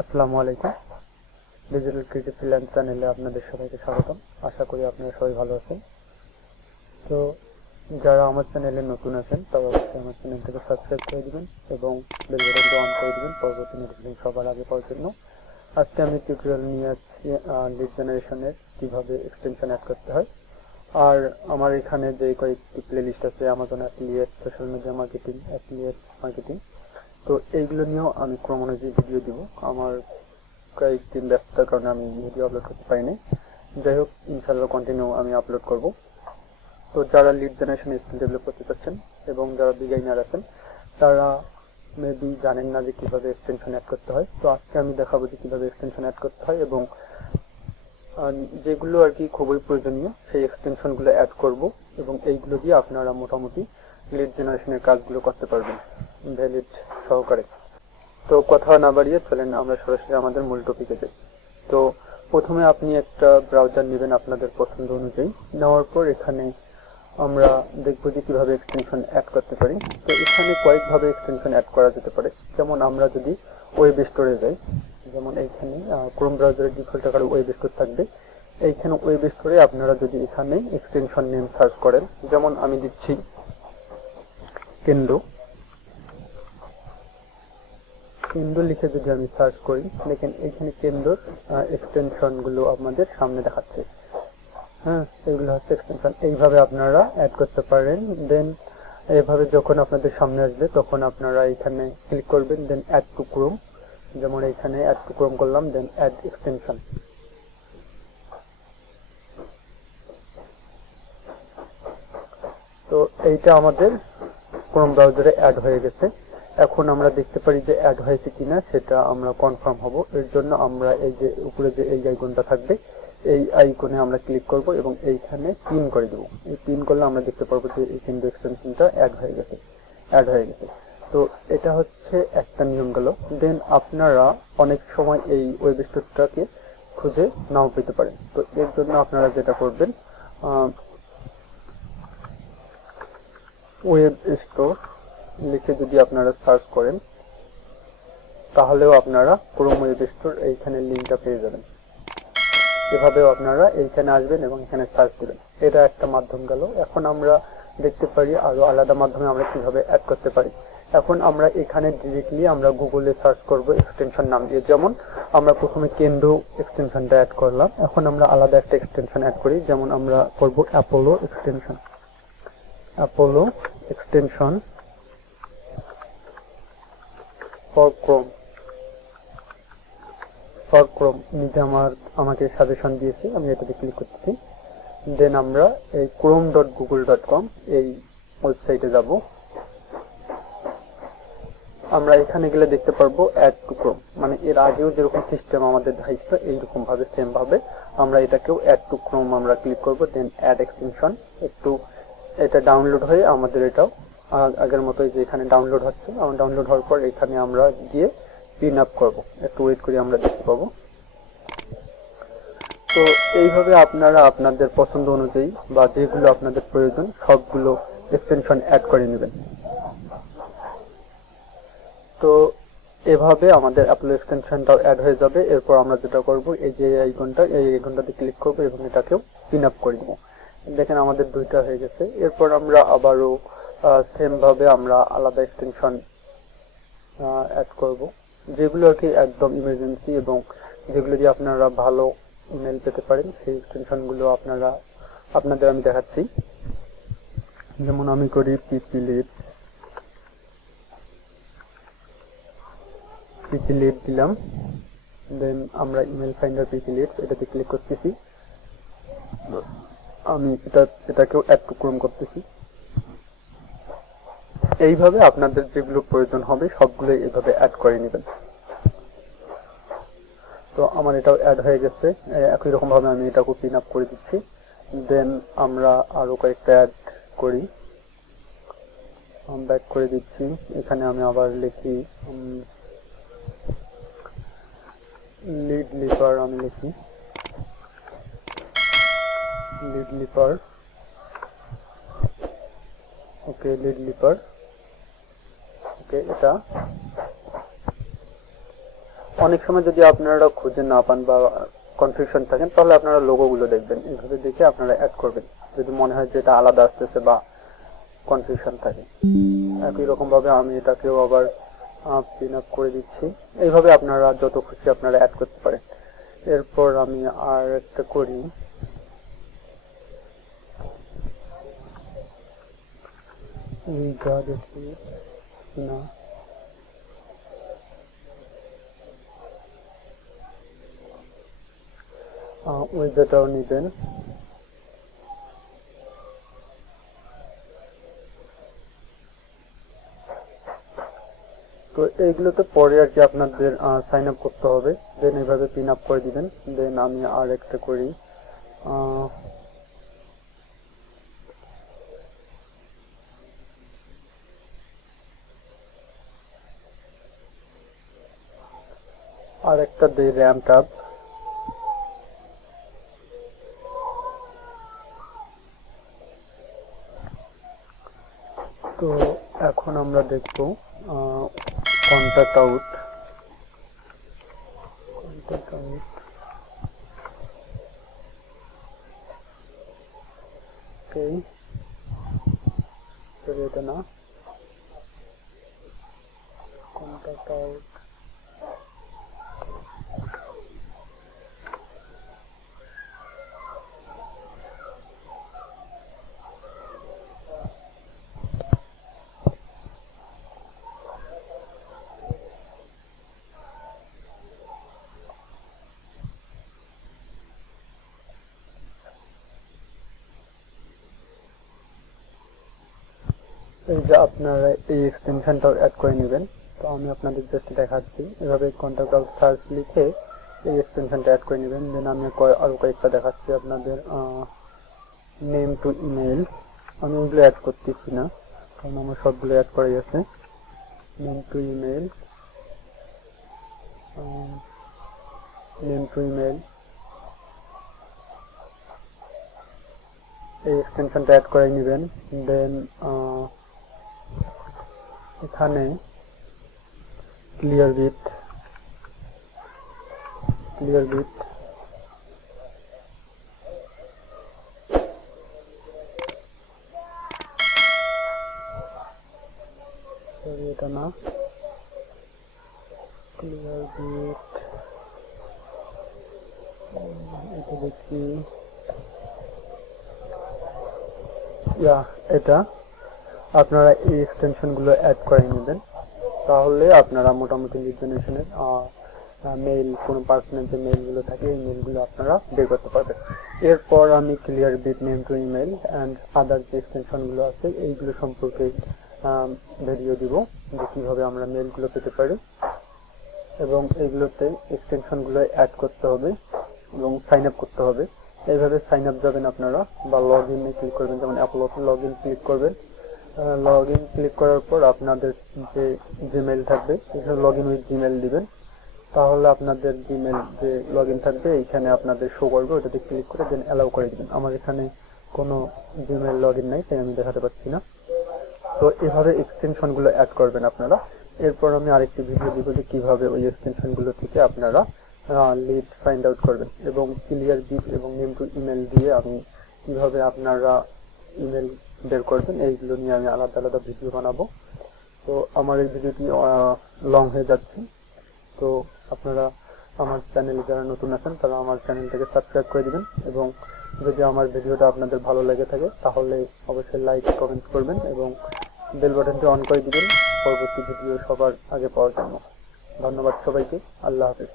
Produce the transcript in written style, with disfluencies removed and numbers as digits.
আসসালামু আলাইকুম। Digital creative freelance চ্যানেলে আপনাদের সবাইকে স্বাগতম। আশা করি আপনারা সবাই ভালো আছেন। তো যারা আমার চ্যানেলে নতুন আছেন তারা অবশ্যই আমার চ্যানেলটাকে সাবস্ক্রাইব করে দিবেন এবং বেল বাটনটা অন করে দিবেন পরবর্তী নোটিফিকেশন সবার আগে পাওয়ার জন্য। আজকে আমি টিউটোরিয়াল নিয়ে আসছি লিড জেনারেশনের কিভাবে এক্সটেনশন অ্যাড করতে হয়। আর আমার এখানে যে কয়েকটি প্লেলিস্ট আছে, Amazon affiliate, social media marketing, affiliate marketing, তো এইগুলো নিয়েও আমি ক্রমানুযায়ী ভিডিও দিব। আমার কয়েকদিন ব্যস্ততার কারণে আমি ভিডিও আপলোড করতে পারিনি। যাই হোক, ইনশাআল্লাহ কন্টিনিউ আমি আপলোড করব। তো যারা লিড জেনারেশন স্কিল ডেভেলপ করতে চাচ্ছেন এবং যারা বিগিনার আছেন তারা মেবি জানেন না যে কিভাবে এক্সটেনশন অ্যাড করতে হয়। তো আজকে আমি দেখাবো যে কিভাবে এক্সটেনশন অ্যাড করতে হয় এবং যেগুলো আর কি খুবই প্রয়োজনীয় সেই এক্সটেনশনগুলো অ্যাড করব এবং এইগুলো দিয়ে আপনারা মোটামুটি লিড জেনারেশনের কাজগুলো করতে পারবেন ভ্যালিড সহকারে। তো কথা না বাড়িয়ে চলেন আমরা সরাসরি আমাদের মূল টপিকে যাই। তো প্রথমে আপনি একটা ব্রাউজার নেবেন আপনাদের পছন্দ অনুযায়ী। নেওয়ার পর এখানে আমরা দেখবো যে কিভাবে এক্সটেনশন অ্যাড করতে পারি। তো এখানে কয়েকভাবে এক্সটেনশন অ্যাড করা যেতে পারে। যেমন আমরা যদি ওয়েব স্টোরে যাই, যেমন এইখানে ক্রোম ব্রাউজারের ডিফল্ট আকারে ওয়েব স্টোর থাকবে। এইখানে ওয়েব স্টোরে আপনারা যদি এখানে এক্সটেনশন নেম সার্চ করেন, যেমন আমি দিচ্ছি কেন্দ্র লিখে যদি আমি সার্চ করি, দেখেন এইখানে কেন্দ্রর এক্সটেনশন গুলো আমাদের সামনে দেখাচ্ছে। এগুলো হচ্ছে এক্সটেনশন। এইভাবে আপনারা অ্যাড করতে পারেন। দেন এইভাবে যখন আপনাদের সামনে আসবে তখন আপনারা এখানে ক্লিক করবেন, দেন অ্যাড টু ক্রোম, যেমন এখানে অ্যাড টু ক্রোম করলাম, দেন অ্যাড এক্সটেনশন। তো এইটা আমাদের ক্রোম ব্রাউজারে অ্যাড হয়ে গেছে। এখন আমরা দেখতে পারি যে অ্যাড হয়েছে কিনা সেটা আমরা কনফার্ম হব। এর জন্য আমরা এই যে উপরে যে এই আইকনটা থাকবে এই আইকনে আমরা ক্লিক করব এবং এইখানে পিন করে দেব। এই পিন করলে আমরা দেখতে পারবো যে এই কেন্দ্র এক্সটেনশনটা অ্যাড হয়ে গেছে। তো এটা হচ্ছে একটা নিয়ম গেল। দেন আপনারা অনেক সময় এই ওয়েব স্টোরটাকে খুঁজে নাও পেতে পারেন। তো এর জন্য আপনারা যেটা করবেন, ওয়েব স্টোর লিখে যদি আপনারা সার্চ করেন তাহলেও আপনারা ক্রোম ওয়েব স্টোর এইখানে লিঙ্কটা পেয়ে যাবেন। এভাবেও আপনারা এইখানে আসবেন এবং এখানে সার্চ দেবেন। এটা একটা মাধ্যম গেল। এখন আমরা দেখতে পারি আরো আলাদা মাধ্যমে আমরা কিভাবে অ্যাড করতে পারি। এখন আমরা এখানে ডিরেক্টলি আমরা গুগলে সার্চ করব এক্সটেনশন নাম দিয়ে। যেমন আমরা প্রথমে কেন্দ্র এক্সটেনশনটা অ্যাড করলাম, এখন আমরা আলাদা একটা এক্সটেনশন অ্যাড করি। যেমন আমরা করব অ্যাপোলো এক্সটেনশন ফর ক্রোম। নিজে আমাকে সাজেশন দিয়েছে, আমি এটাতে ক্লিক করতেছি। দেন আমরা এই chrome.google.com এই ওয়েবসাইটে যাব। আমরা এখানে গেলে দেখতে পারবো অ্যাড টু ক্রোম, মানে এর আগেও যেরকম সিস্টেম আমাদের দেখাইছিল এইরকম ভাবে সেম ভাবে আমরা এটাকেও অ্যাড টু ক্রোম আমরা ক্লিক করব। দেন অ্যাড এক্সটেনশন। একটু এটা ডাউনলোড হয়ে আমাদের এটাও আগের মতোই যে এখানে ডাউনলোড হচ্ছে। ডাউনলোড হওয়ার পর এখানে আমরা গিয়ে পিন আপ করব। একটু ওয়েট করে আমরা দেখতে পাবো। তো এইভাবে আপনারা আপনাদের পছন্দ অনুযায়ী বা যেগুলো আপনাদের প্রয়োজন সবগুলো এক্সটেনশন অ্যাড করে নেবেন। তো এভাবে আমাদের অ্যাপোলো এক্সটেনশনটাও অ্যাড হয়ে যাবে। এরপর আমরা যেটা করব, এই যে এই আইকনটাতে ক্লিক করব এবং এটাকেও পিন আপ করে দেব। দেখেন আমাদের দুইটা হয়ে গেছে। এরপর আমরা আবারও সেম ভাবে আমরা আলাদা এক্সটেনশন অ্যাড করব, যেগুলো আর কি একদম ইমার্জেন্সি এবং যেগুলো দিয়ে আপনারা ভালো ইমেল পেতে পারেন। সেই এক্সটেনশনগুলো আপনাদের আমি দেখাচ্ছি। যেমন আমি করি পিপি লিড দিলাম। দেন আমরা ইমেল ফাইন্ডার পিপি লিডস এটাতে ক্লিক করতেছি। আমি এটাকেও অ্যাড টু ক্রোম করতেছি। এইভাবে আপনাদের যেগুলো প্রয়োজন হবে সবগুলো এইভাবে অ্যাড করে নেবেন। তো আমার এটাও অ্যাড হয়ে গেছে। একই রকম ভাবে আমি এটাকে পিন আপ করে দিচ্ছি। দেন আমরা আরো কয়েকটা অ্যাড করি, ব্যাক করে দিচ্ছি। এখানে আমি আবার লিখি লিড লিপার। আমি লিখি লিড লিপার। ওকে, লিড লিপার। ওকে, এটা অনেক সময় যদি আপনারা খুঁজে না পান বা কনফিউশন থাকেন, তাহলে আপনারা লোগোগুলো দেখবেন, এইভাবে দেখে আপনারা অ্যাড করবেন যদি মনে হয় যে এটা আলাদা আসতেছে বা কনফিউশন থাকে। একই রকম ভাবে আমি এটাকেও আবার পিন আপ করে দিচ্ছি। এইভাবে আপনারা যত খুশি আপনারা অ্যাড করতে পারেন। এরপর আমি আর একটা করি, না উইজাটাও নিবেন। তো এইগুলোতে পরে আর কি আপনাদের সাইন আপ করতে হবে, দেন এইভাবে পিন আপ করে দিবেন। দেন আমি আর একটা করি, আর একটা দেই র্যাম ট্যাব। তো এখন আমরা দেখব কন্টাক্ট আউট। ওকে, সরি এটা না, কন্টাক্ট আউট। এই যে আপনারা এই এক্সটেনশনটাও অ্যাড করে নেবেন। তো আমি আপনাদের জাস্ট দেখাচ্ছি, এভাবে কন্টাক্ট আউট সার্চ লিখে এই এক্সটেনশনটা অ্যাড করে নেবেন। দেন আমি আরো কয়েকটা দেখাচ্ছি আপনাদের। নেম টু ইমেল, আমি এগুলো অ্যাড করতেছি না কারণ আমার সবগুলো অ্যাড করাই আছে। Name to email, name to email, এই এক্সটেনশনটা অ্যাড করে নেবেন। দেন এখানে clear bit, clear bit, sorry এটা না, ক্লিয়ার বিট, এটা দেখি, এটা আপনারা এই এক্সটেনশনগুলো অ্যাড করে নেবেন। তাহলে আপনারা মোটামুটি লিড জেনারেশনের মেইল, কোনো পার্সোনাল যে মেইলগুলো থাকে এই মেইলগুলো আপনারা বের করতে পারবেন। এরপর আমি clear bit, name to email and other যে এক্সটেনশনগুলো আছে এইগুলো সম্পর্কে ভিডিও দিব, যে কীভাবে আমরা মেইলগুলো পেতে পারি এবং এইগুলোতে এক্সটেনশনগুলো অ্যাড করতে হবে এবং সাইন আপ করতে হবে। এইভাবে সাইন আপ যাবেন আপনারা, বা লগ ইনে ক্লিক করবেন, যেমন অ্যাপলোতে লগ ইন ক্লিক করবেন। লগ ইন ক্লিক করার পর আপনাদের যে জিমেল থাকবে এখানে লগ ইন উইথ জিমেল দিবেন। তাহলে আপনাদের জিমেল যে লগ ইন থাকবে এইখানে আপনাদের শো করবে, ওটাতে ক্লিক করে দেন অ্যালাউ করে দিবেন। আমার এখানে কোনো জিমেল লগ ইন নাই, তাই আমি দেখাতে পাচ্ছি না। তো এভাবে এক্সটেনশনগুলো অ্যাড করবেন আপনারা। এরপর আমি আরেকটি ভিডিও দিব যে কীভাবে ওই এক্সটেনশনগুলো থেকে আপনারা লিড ফাইন্ড আউট করবেন, এবং ক্লিয়ার বিট এবং নেম টু ইমেল দিয়ে আমি কীভাবে আপনারা ইমেল বের করবেন এইগুলো নিয়ে আমি আলাদা আলাদা ভিডিও বানাবো। তো আমার এই ভিডিওটি লং হয়ে যাচ্ছে, তো আপনারা আমার চ্যানেলে যারা নতুন আছেন তারা আমার চ্যানেলটাকে সাবস্ক্রাইব করে দিবেন, এবং যদি আমার ভিডিওটা আপনাদের ভালো লেগে থাকে তাহলে অবশ্যই লাইক কমেন্ট করবেন এবং বেল বাটনটি অন করে দিবেন পরবর্তী ভিডিও সবার আগে পাওয়ার জন্য। ধন্যবাদ সবাইকে, আল্লাহ হাফেজ।